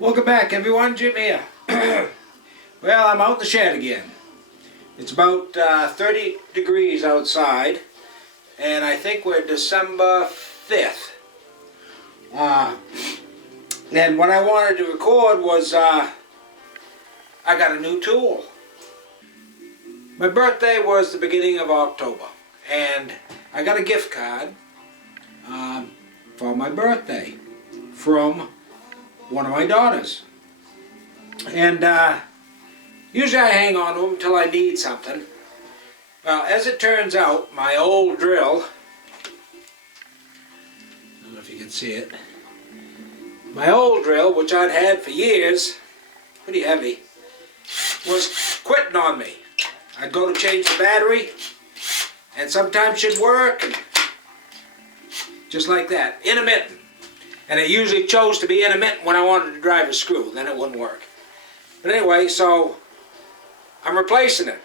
Welcome back everyone, Jim here. Well, I'm out in the shed again. It's about 30 degrees outside and I think we're December 5th. And what I wanted to record was I got a new tool. My birthday was the beginning of October and I got a gift card for my birthday from one of my daughters, and usually I hang on to them until I need something. Well, as it turns out, my old drill, I don't know if you can see it, my old drill, which I'd had for years, pretty heavy, was quitting on me. I'd go to change the battery and sometimes she'd work, and just like that, intermittent. And it usually chose to be intermittent when I wanted to drive a screw, then it wouldn't work. But anyway, so I'm replacing it.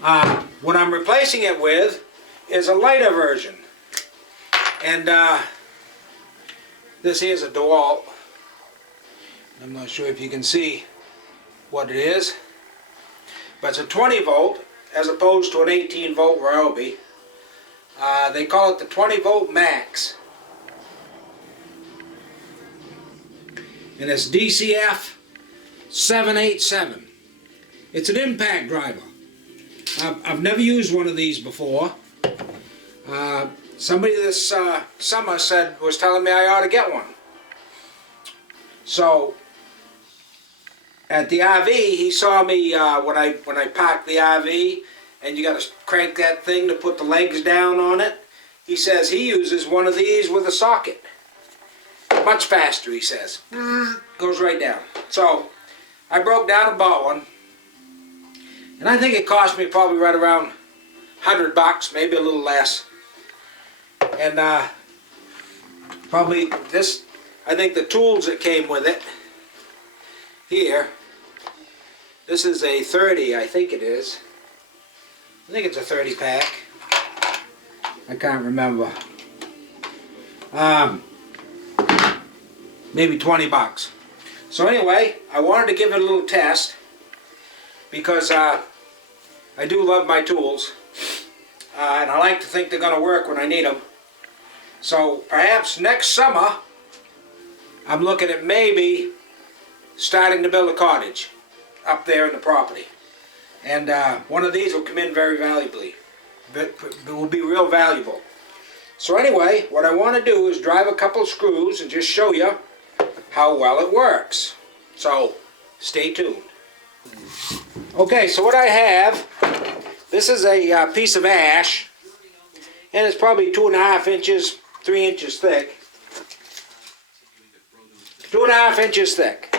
What I'm replacing it with is a lighter version. And this here's a Dewalt. I'm not sure if you can see what it is, but it's a 20 volt as opposed to an 18 volt Ryobi. They call it the 20 volt max. And it's DCF787. It's an impact driver. I've never used one of these before. Somebody this summer was telling me I ought to get one. So at the RV, he saw me when I parked the RV, and you got to crank that thing to put the legs down on it. He says he uses one of these with a socket. Much faster, he says. Goes right down. So I broke down and bought one, and I think it cost me probably right around $100, maybe a little less. And probably this, I think the tools that came with it here, this is a 30, I think it is. I think it's a 30 pack. I can't remember. Maybe $20. So anyway, I wanted to give it a little test because I do love my tools, and I like to think they're going to work when I need them. So perhaps next summer I'm looking at maybe starting to build a cottage up there in the property, and one of these will come in very valuably. It will be real valuable. So anyway, what I want to do is drive a couple of screws and just show you how well it works. So stay tuned. Okay, so what I have, this is a piece of ash, and it's probably 2.5 inches, 3 inches thick. 2.5 inches thick.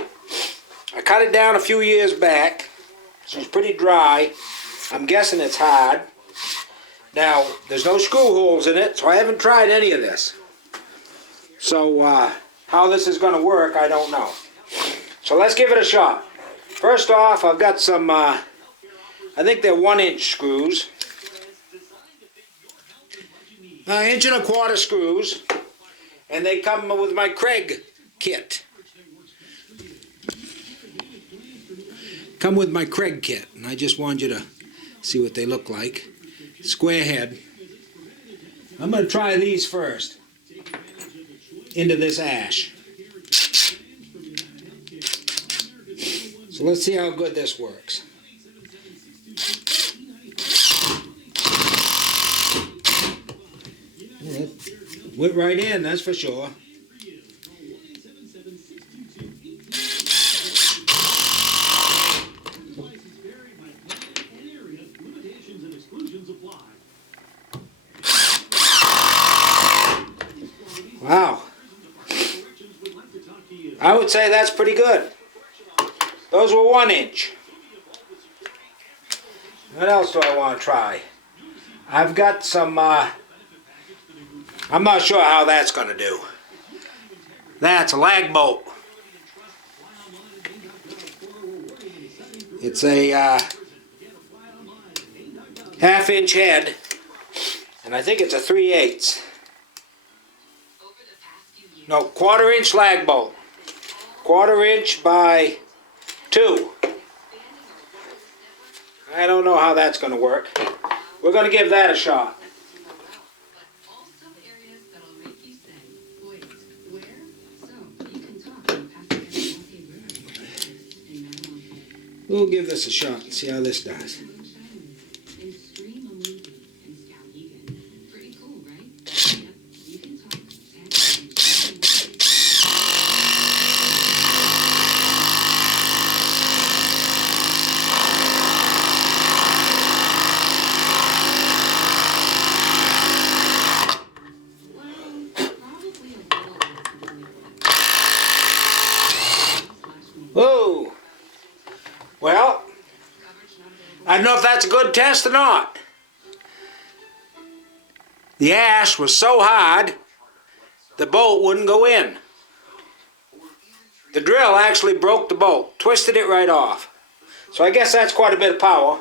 I cut it down a few years back, so it's pretty dry. I'm guessing it's hard. Now, there's no screw holes in it, so I haven't tried any of this. So, how this is going to work, I don't know. So let's give it a shot. First off, I've got some, I think they're 1-inch screws. 1.25 inch screws. And they come with my Craig kit. Come with my Craig kit. And I just want you to see what they look like. Square head. I'm going to try these first into this ash. So let's see how good this works. It went right in, that's for sure. Wow. I would say that's pretty good. Those were 1 inch. What else do I want to try? I've got some, I'm not sure how that's going to do. That's a lag bolt. It's a 1/2 inch head, and I think it's a 3/8. No, 1/4 inch lag bolt. 1/4 inch by 2. I don't know how that's going to work. We're going to give that a shot. We'll give this a shot and see how this does. Whoa! Well, I don't know if that's a good test or not. The ash was so hard, the bolt wouldn't go in. The drill actually broke the bolt, twisted it right off. So I guess that's quite a bit of power.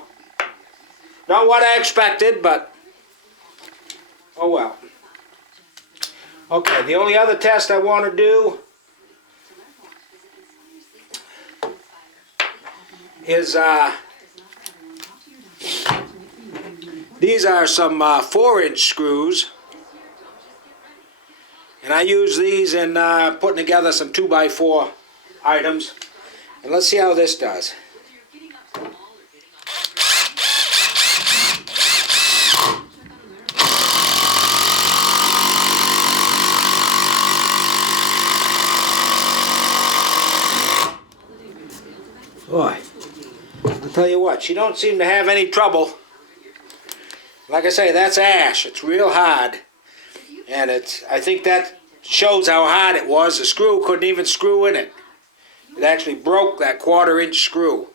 Not what I expected, but oh well. Okay, the only other test I want to do is these are some 4-inch screws, and I use these in putting together some 2x4 items, and let's see how this does. Boy, I'll tell you what, she don't seem to have any trouble. Like I say, that's ash. It's real hard. And I think that shows how hard it was. The screw couldn't even screw in it. It actually broke that 1/4 inch screw.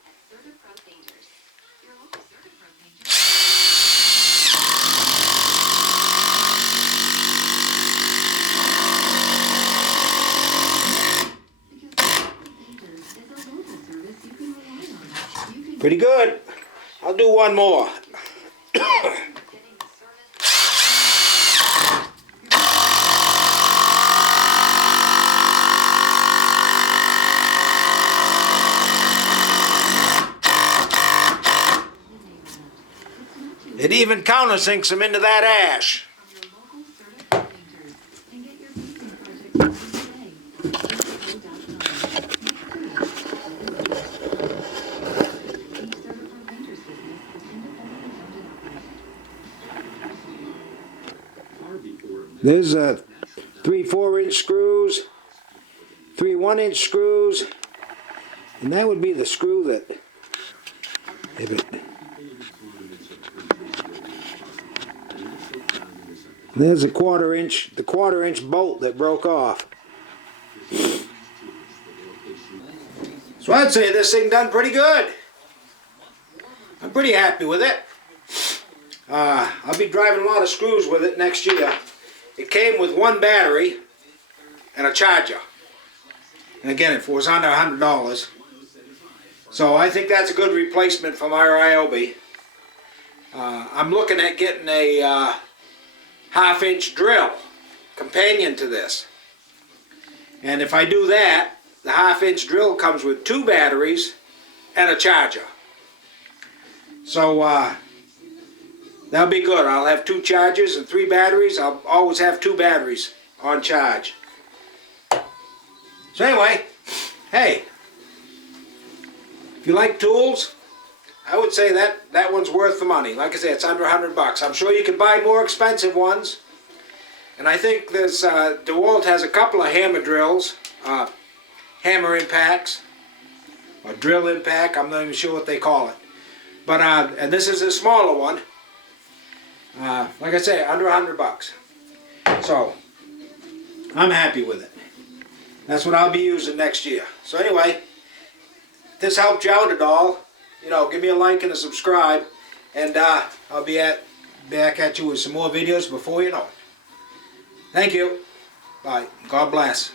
Pretty good. I'll do one more. It even countersinks them into that ash. There's 3 4-inch screws, 3 1-inch screws, and that would be the screw that, there's a 1/4 inch, the 1/4 inch bolt that broke off. So I'd say this thing done pretty good. I'm pretty happy with it. I'll be driving a lot of screws with it next year. It came with 1 battery and a charger. And again, it was under $100. So I think that's a good replacement for my Ryobi. I'm looking at getting a 1/2-inch drill companion to this. And if I do that, the 1/2-inch drill comes with 2 batteries and a charger. So that'll be good. I'll have 2 chargers and 3 batteries. I'll always have 2 batteries on charge. So anyway, hey, if you like tools, I would say that one's worth the money. Like I said, it's under $100. I'm sure you can buy more expensive ones. And I think this Dewalt has a couple of hammer drills, hammer impacts, or drill impact. I'm not even sure what they call it. But and this is a smaller one. Like I say, under $100. So I'm happy with it. That's what I'll be using next year. So anyway, if this helped you out at all, you know, give me a like and a subscribe, and I'll be back at you with some more videos before you know it. Thank you. Bye. God bless.